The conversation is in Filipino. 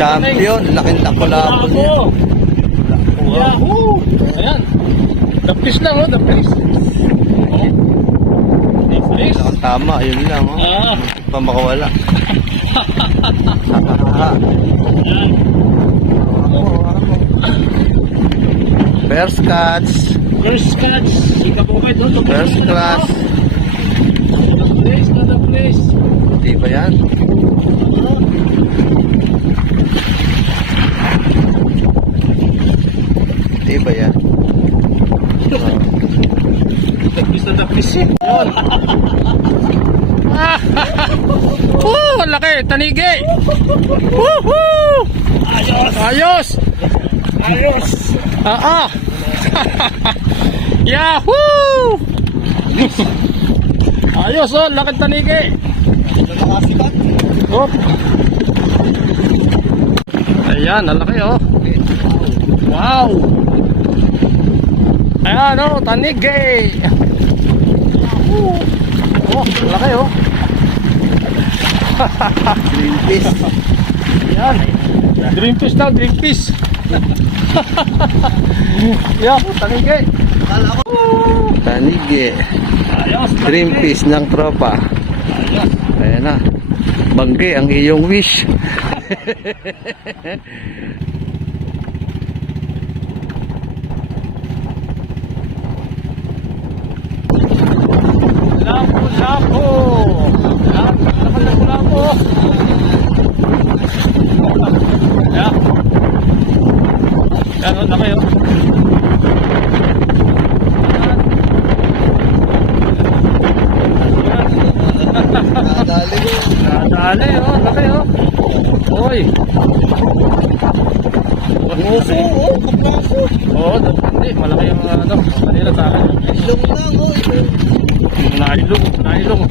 Champion, laking lapo-lapo niya. Yahoo! Ayan. The fish lang, oh, the fish. Oh. The fish. Tama, yun lang, oh. Ah. Pa makawala. Ayan. First catch. First catch. Ika po kayo doon. First class. The place. Di ba yan? Di ba yan? The fish. Yun. Ang laki. Tanigi. Woohoo! Ayos. Ayos. Ayos. Yahoo! Ayos, oh, laki tanigi. Hop. Ayan, ang laki, oh. Wow. Ayan, oh, tanigi. Oh, laki, oh. Green fish. Ayan. Green fish daw, green fish. Yan, tanigi. Tanigi. Ayos, Green fish ng tropa. Ayos. Ayan na. Bangge ang iyong wish. Lapo. Lapo. Yan. Yan, oh, laki, oh. Nadali, oh, laki, oh. Oy. Oo, hindi, malaki yung ano, kanila sa akin. Nailong.